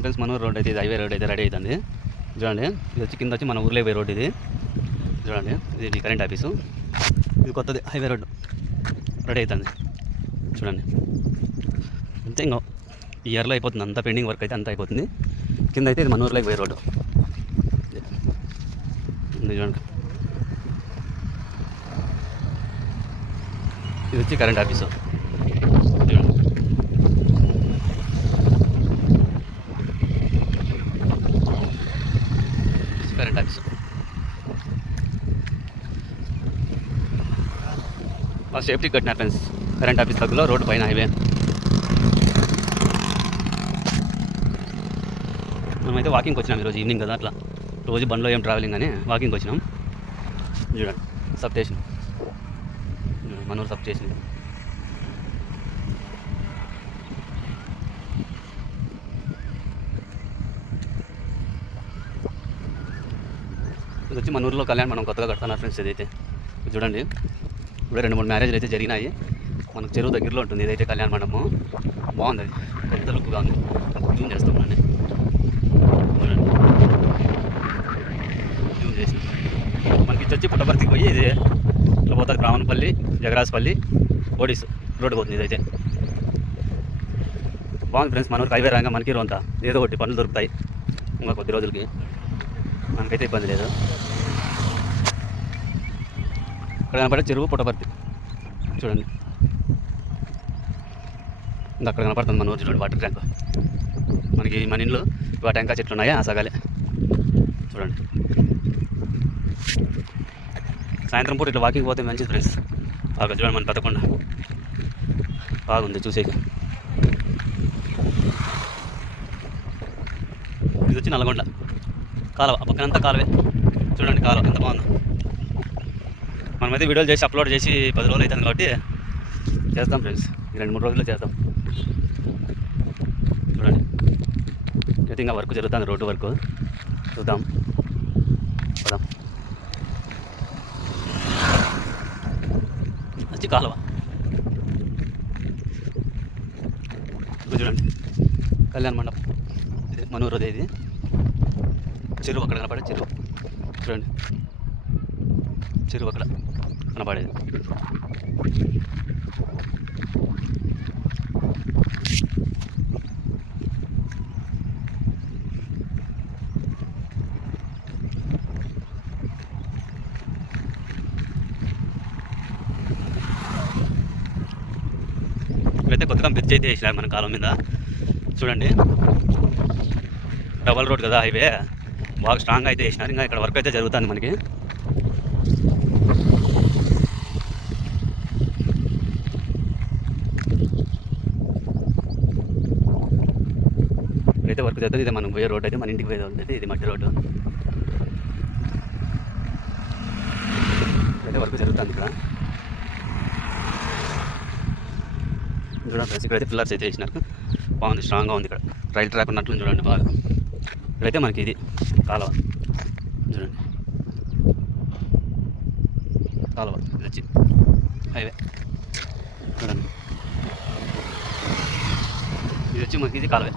చూడండి ఫ్రెండ్స్, మన రోడ్ అయితే ఇది హైవే రోడ్ అయితే రెడీ అవుతుంది. చూడండి, ఇది వచ్చి కింద వచ్చి మన ఊర్లో పోయే రోడ్ ఇది. చూడండి, ఇది కరెంట్ ఆఫీసు. ఇది కొత్తది హైవే రోడ్ రెడీ అవుతుంది. చూడండి, అంతే ఇంకా ఈ ఇయర్లో అయిపోతుంది. అంతా పెండింగ్ వర్క్ అయితే అంతా అయిపోతుంది. కింద అయితే ఇది మన ఊర్లోకి పోయే రోడ్డు చూడండి. ఇది వచ్చి కరెంట్ ఆఫీసు. చూడండి, కరెంట్ ఆఫీసు. సేఫ్టీ కట్టినారు ఫ్రెండ్స్ కరెంట్ ఆఫీస్ దగ్గరలో రోడ్డు పైన హైవే. మనమైతే వాకింగ్కి వచ్చినాం ఈరోజు ఈవినింగ్ కదా, అట్లా రోజు బండ్లో ఏం ట్రావెలింగ్ అని వాకింగ్కి వచ్చినాం. చూడండి, సబ్ స్టేషన్, మనూరు సబ్ స్టేషన్. ఇది వచ్చి మన ఊరిలో కళ్యాణ్ మనం కొత్తగా కడుతున్నారు ఫ్రెండ్స్. ఇదైతే చూడండి, ఇప్పుడు 2-3 మ్యారేజ్లు అయితే జరిగినాయి. మనకు చెరువు దగ్గరలో ఉంటుంది. ఇదైతే కళ్యాణ మండపం బాగుంది. అది పెద్ద లుక్గా ఉంది. జూమ్ చేస్తామండి, జూమ్ చేసి మనకి వచ్చి పుట్టపర్తికి పోయి ఇది ఇట్లా పోతుంది. బ్రాహ్మణపల్లి, జగరాజపల్లి, ఓడిస్ రోడ్డు పోతుంది. ఇదైతే బాగుంది ఫ్రెండ్స్. మన ఊరికి హైవే రాగా మనకి రోంతా ఏదో ఒకటి పనులు దొరుకుతాయి. ఇంకా కొద్ది రోజులకి మనకైతే ఇబ్బంది లేదు. ఇక్కడ కనపడే చెరువు పుట్టపర్తి చూడండి. ఇంకా అక్కడ కనపడుతుంది మన ఊరు. చూడండి, వాటర్ ట్యాంక్. మనకి మన ఇంట్లో ఇవా టెంకాయ చెట్లు ఉన్నాయా ఆ సగాలే. చూడండి, సాయంత్రం పూట ఇట్లా వాకింగ్ పోతే మంచిది ఫ్రెండ్స్. బాగా చూడండి, మన పెద్దకొండ బాగుంది చూసేకి. ఇది వచ్చి నల్గొండ కాలువ. ఆ పక్కనంతా కాలువే. చూడండి కాలువ ఎంత బాగుందో. మనమైతే వీడియోలు చేసి అప్లోడ్ చేసి 10 రోజులు అవుతుంది కాబట్టి చేస్తాం ఫ్రెండ్స్. ఈ 2-3 రోజుల్లో చేస్తాం. చూడండి, అయితే ఇంకా వర్క్ జరుగుతుంది, రోడ్డు వర్క్. చూద్దాం, పోదాం. వచ్చి కాలువ చూడండి, కళ్యాణ మండపం. ఇది మనూరు అదే. ఇది చెరువు అక్కడ కనపడే చెరువు. చూడండి, చెరువు అక్కడ కనపడేది. ఇక్కడైతే కొత్తగా బ్రిడ్జ్ అయితే వేసినారు మన కాలం మీద. చూడండి, డబల్ రోడ్ కదా హైవే, బాగా స్ట్రాంగ్ అయితే వేసినారు. ఇంకా ఇక్కడ వర్క్ అయితే జరుగుతుంది మనకి. ఇక్కడైతే వర్క్ జరుగుతుంది. ఇది మనం పోయే రోడ్ అయితే, మన ఇంటికి పోయే రోడ్ అయితే ఇది మట్టి రోడ్డు. ఇక్కడైతే వర్క్ జరుగుతుంది. ఇక్కడ చూడండి ఫ్రెండ్స్, ఇక్కడైతే పిల్లర్స్ అయితే వేసినారు. బాగుంది, స్ట్రాంగ్గా ఉంది. ఇక్కడ రైల్ ట్రాక్ ఉన్నట్లు చూడండి బాగా. ఇక్కడైతే మనకి ఇది కాలువ. చూడండి, కాలువ. ఇది వచ్చి హైవే. చూడండి, ఇది వచ్చి మనకి ఇది కాలువే.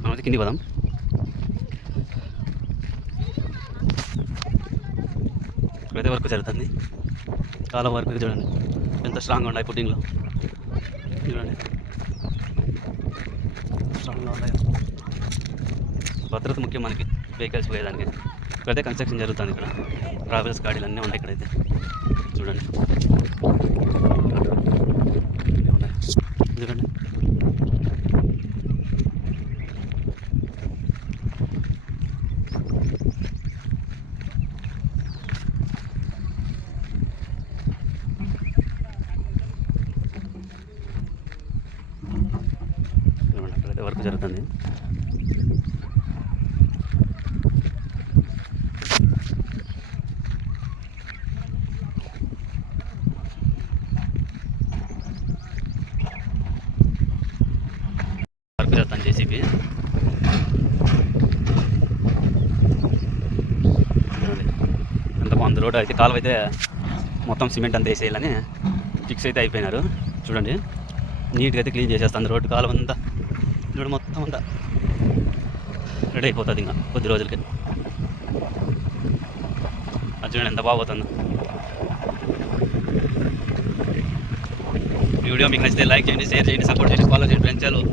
మనం అయితే కిందికి పోదాం. ఇక్కడైతే వర్క్ జరుగుతుంది. కాలువ వర్క్ చూడండి ఎంత స్ట్రాంగ్గా ఉన్నాయి. పుట్టింగ్లో చూడండి స్ట్రాంగ్గా ఉన్నాయి. భద్రత ముఖ్యం మనకి, వెహికల్స్ పోయేదానికి. ఇక్కడైతే కన్స్ట్రక్షన్ జరుగుతుంది. ఇక్కడ ట్రావెల్స్ గాడీలు అన్నీ ఉంటాయి ఇక్కడైతే. చూడండి, చూడండి అక్కడైతే వర్క్ జరుగుతుంది. వర్క్ చేస్తాను జేసీబీ. ఎంత బాగుంది రోడ్ అయితే. కాలువ అయితే మొత్తం సిమెంట్ అంతా వేసేయాలని ఫిక్స్ అయితే అయిపోయినారు. చూడండి, నీట్గా అయితే క్లీన్ చేసేస్తాను రోడ్డు. కాలువ అంతా చూడండి మొత్తం అంతా రెడీ అయిపోతుంది ఇంకా కొద్ది రోజులకి. అది చూడండి ఎంత బాగుపోతుందో. ఈ వీడియో మీకు నచ్చితే లైక్ చేయండి, షేర్ చేయండి, సపోర్ట్ చేయండి, ఫాలో చేయండి ఫ్రెండ్స్.